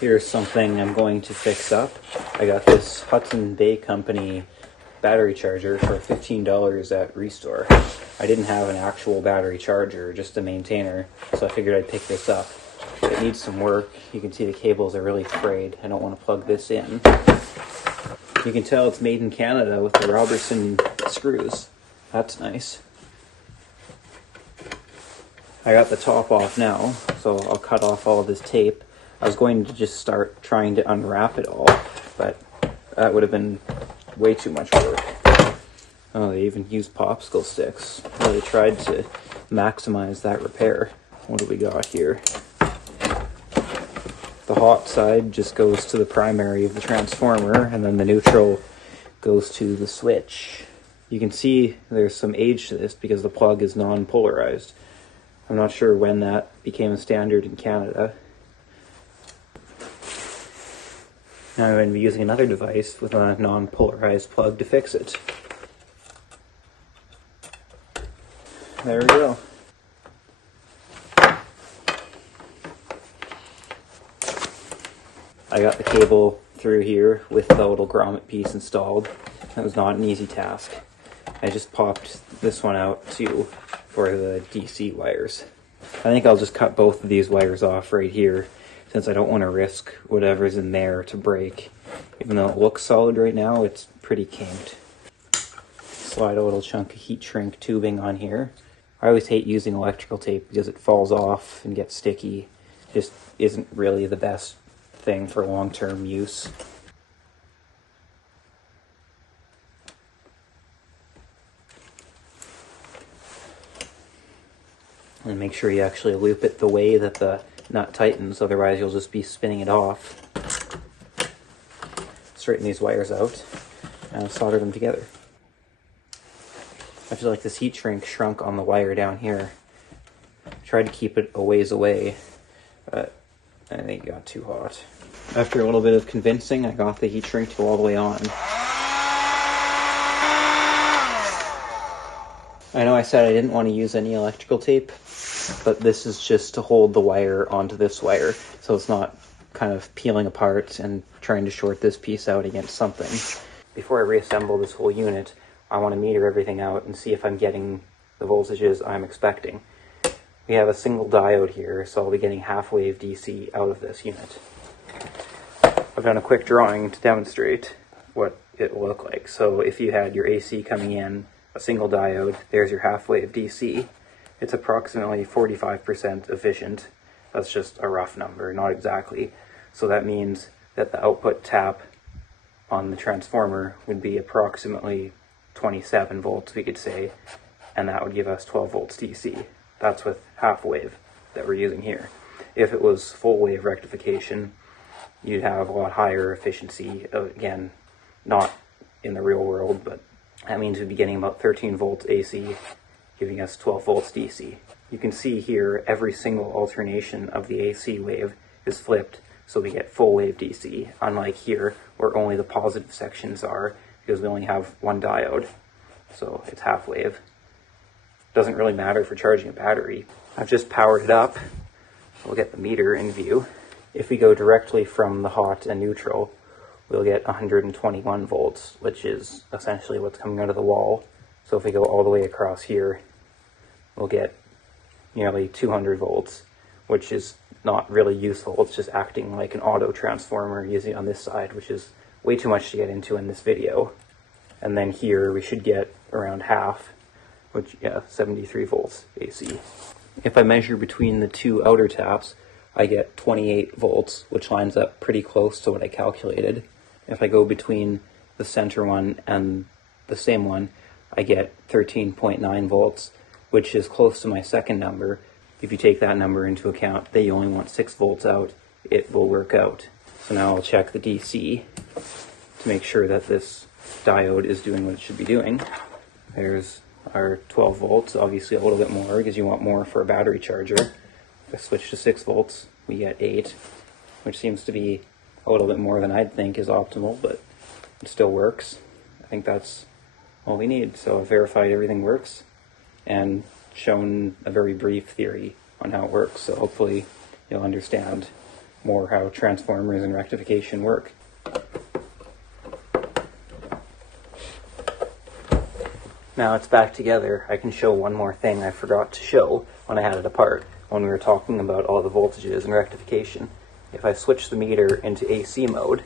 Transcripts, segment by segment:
Here's something I'm going to fix up. I got this Hudson Bay Company battery charger for $15 at Restore. I didn't have an actual battery charger, just a maintainer, so I figured I'd pick this up. It needs some work. You can see the cables are really frayed. I don't want to plug this in. You can tell it's made in Canada with the Robertson screws. That's nice. I got the top off now, so I'll cut off all of this tape. I was going to just start trying to unwrap it all, but that would have been way too much work. Oh, they even used popsicle sticks. Really tried to maximize that repair. What do we got here? The hot side just goes to the primary of the transformer, and then the neutral goes to the switch. You can see there's some age to this because the plug is non-polarized. I'm not sure when that became a standard in Canada. Now I'm going to be using another device with a non-polarized plug to fix it. There we go. I got the cable through here with the little grommet piece installed. That was not an easy task. I just popped this one out too for the DC wires. I think I'll just cut both of these wires off right here since I don't want to risk whatever's in there to break. Even though it looks solid right now, it's pretty kinked. Slide a little chunk of heat shrink tubing on here. I always hate using electrical tape because it falls off and gets sticky. It just isn't really the best thing for long-term use. And make sure you actually loop it the way that the nut tightens, otherwise you'll just be spinning it off. Straighten these wires out and solder them together. I feel like this heat shrink shrunk on the wire down here. I tried to keep it a ways away, but I think it got too hot. After a little bit of convincing, I got the heat shrink to go all the way on. I know I said I didn't want to use any electrical tape, but this is just to hold the wire onto this wire, so it's not kind of peeling apart and trying to short this piece out against something. Before I reassemble this whole unit, I want to meter everything out and see if I'm getting the voltages I'm expecting. We have a single diode here, so I'll be getting half-wave DC out of this unit. I've done a quick drawing to demonstrate what it will look like. So if you had your AC coming in, a single diode, there's your half-wave DC. It's approximately 45% efficient. That's just a rough number, not exactly. So that means that the output tap on the transformer would be approximately 27 volts, we could say, and that would give us 12 volts DC. That's with half wave that we're using here. If it was full wave rectification, you'd have a lot higher efficiency. Again, not in the real world, but that means we'd be getting about 13 volts AC, giving us 12 volts DC. You can see here every single alternation of the AC wave is flipped, so we get full wave DC, unlike here where only the positive sections are because we only have one diode, so it's half wave. Doesn't really matter for charging a battery. I've just powered it up. We'll get the meter in view. If we go directly from the hot and neutral, we'll get 121 volts, which is essentially what's coming out of the wall. So if we go all the way across here, we'll get nearly 200 volts, which is not really useful. It's just acting like an auto transformer using on this side, which is way too much to get into in this video. And then here we should get around half, which, yeah, 73 volts AC. If I measure between the two outer taps, I get 28 volts, which lines up pretty close to what I calculated. If I go between the center one and the same one, I get 13.9 volts, which is close to my second number. If you take that number into account, that you only want 6 volts out, it will work out. So now I'll check the DC to make sure that this diode is doing what it should be doing. There's our 12 volts, obviously a little bit more because you want more for a battery charger. If I switch to 6 volts, we get 8, which seems to be a little bit more than I'd think is optimal, but it still works. I think that's all we need. So I've verified everything works and shown a very brief theory on how it works, so hopefully you'll understand more how transformers and rectification work. Now it's back together. I can show one more thing I forgot to show when I had it apart, when we were talking about all the voltages and rectification. If I switch the meter into AC mode,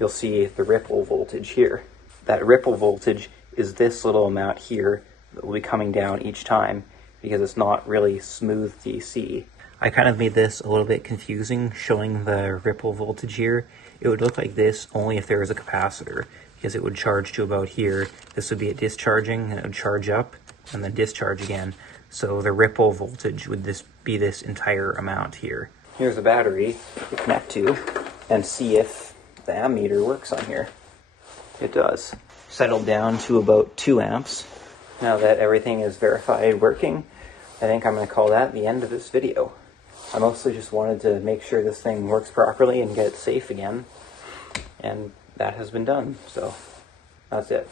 you'll see the ripple voltage here. That ripple voltage is this little amount here that will be coming down each time because it's not really smooth DC. I kind of made this a little bit confusing showing the ripple voltage here. It would look like this only if there was a capacitor, because it would charge to about here. This would be at discharging, and it would charge up and then discharge again. So the ripple voltage would be this entire amount here. Here's a battery to connect to and see if the ammeter works on here. It does. Settled down to about 2 amps. Now that everything is verified working, I think I'm going to call that the end of this video. I mostly just wanted to make sure this thing works properly and get it safe again. And that has been done, so that's it.